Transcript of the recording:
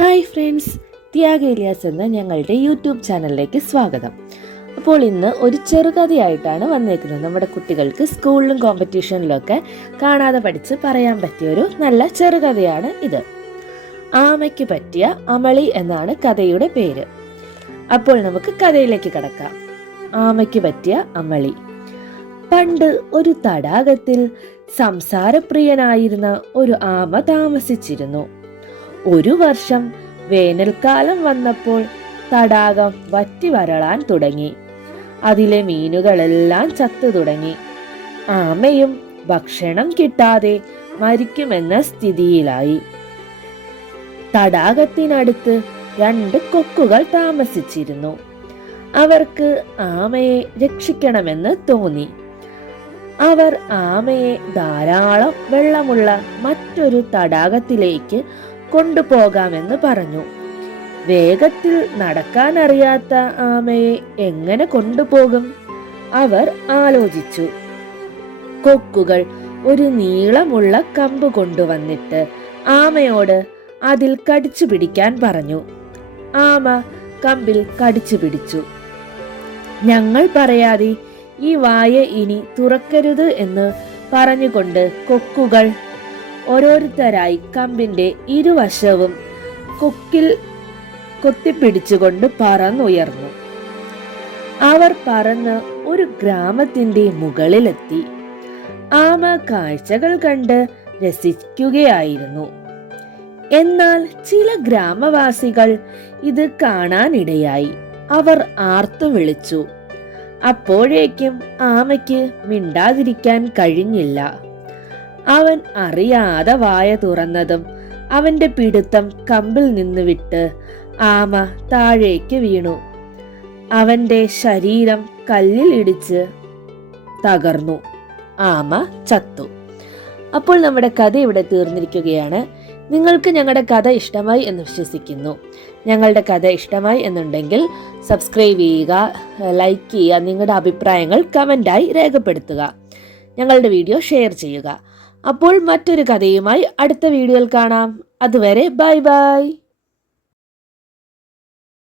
Hi friends, ത്യാഗ Ilyas എന്ന ഞങ്ങളുടെ YouTube ചാനലിലേക്ക് സ്വാഗതം. അപ്പോൾ ഇന്ന് ഒരു ചെറുകഥയായിട്ടാണ് വന്നേക്കുന്നത്. നമ്മുടെ കുട്ടികൾക്ക് സ്കൂളിലും കോമ്പറ്റീഷനിലൊക്കെ കാണാതെ പഠിച്ച് പറയാൻ പറ്റിയൊരു നല്ല ചെറുകഥയാണ് ഇത്. ആമയ്ക്ക് പറ്റിയ അമളി എന്നാണ് കഥയുടെ പേര്. അപ്പോൾ നമുക്ക് കഥയിലേക്ക് കടക്കാം. ആമയ്ക്ക് പറ്റിയ അമളി. പണ്ട് ഒരു തടാകത്തിൽ സംസാരപ്രിയനായിരുന്ന ഒരു ആമ താമസിച്ചിരുന്നു. ഒരു വർഷം വേനൽക്കാലം വന്നപ്പോൾ തടാകം വറ്റി വരളാൻ തുടങ്ങി. അതിലെ മീനുകളെല്ലാം ചത്തു തുടങ്ങി. ആമയും ഭക്ഷണം കിട്ടാതെ മരിക്കുമെന്ന സ്ഥിതിയിലായി. തടാകത്തിനടുത്ത് 2 കൊക്കുകൾ താമസിച്ചിരുന്നു. അവർക്ക് ആമയെ രക്ഷിക്കണമെന്ന് തോന്നി. അവർ ആമയെ ധാരാളം വെള്ളമുള്ള മറ്റൊരു തടാകത്തിലേക്ക് കൊണ്ടുപോകാമെന്ന് പറഞ്ഞു. വേഗത്തിൽ നടക്കാൻ അറിയാത്ത ആമയെ എങ്ങനെ കൊണ്ടുപോകും? അവർ ആലോചിച്ചു. കൊക്കുകൾ ഒരു നീളമുള്ള കമ്പ് കൊണ്ടുവന്നിട്ട് ആമയോട് അതിൽ കടിച്ചു പിടിക്കാൻ പറഞ്ഞു. ആമ കമ്പിൽ കടിച്ചു പിടിച്ചു. ഞങ്ങൾ പറയാതെ ഈ വായ ഇനി തുറക്കരുത് എന്ന് പറഞ്ഞുകൊണ്ട് കൊക്കുകൾ ഓരോരുത്തരായി കമ്പിന്റെ ഇരുവശവും കൊക്കിൽ കൊത്തിപ്പിടിച്ചുകൊണ്ട് പറന്നുയർന്നു. അവർ പറന്ന് ഒരു ഗ്രാമത്തിന്റെ മുകളിലെത്തി. ആമ കാഴ്ചകൾ കണ്ട് രസിക്കുകയായിരുന്നു. എന്നാൽ ചില ഗ്രാമവാസികൾ ഇത് കാണാനിടയായി. അവർ ആർത്തു വിളിച്ചു. അപ്പോഴേക്കും ആമയ്ക്ക് മിണ്ടാതിരിക്കാൻ കഴിഞ്ഞില്ല. അവൻ അറിയാതെ വായ തുറന്നതും അവന്റെ പിടുത്തം കമ്പിൽ നിന്ന് വിട്ട് ആമ താഴേക്ക് വീണു. അവന്റെ ശരീരം കല്ലിൽ ഇടിച്ച് തകർന്നു. ആമ ചത്തു. അപ്പോൾ നമ്മുടെ കഥ ഇവിടെ തീർന്നിരിക്കുകയാണ്. നിങ്ങൾക്ക് ഞങ്ങളുടെ കഥ ഇഷ്ടമായി എന്ന് വിശ്വസിക്കുന്നു. ഞങ്ങളുടെ കഥ ഇഷ്ടമായി എന്നുണ്ടെങ്കിൽ സബ്സ്ക്രൈബ് ചെയ്യുക, ലൈക്ക് ചെയ്യുക, നിങ്ങളുടെ അഭിപ്രായങ്ങൾ കമൻ്റായി രേഖപ്പെടുത്തുക, ഞങ്ങളുടെ വീഡിയോ ഷെയർ ചെയ്യുക. അപ്പോൾ മറ്റൊരു കഥയുമായി അടുത്ത വീഡിയോയിൽ കാണാം. അതുവരെ ബൈ ബൈ.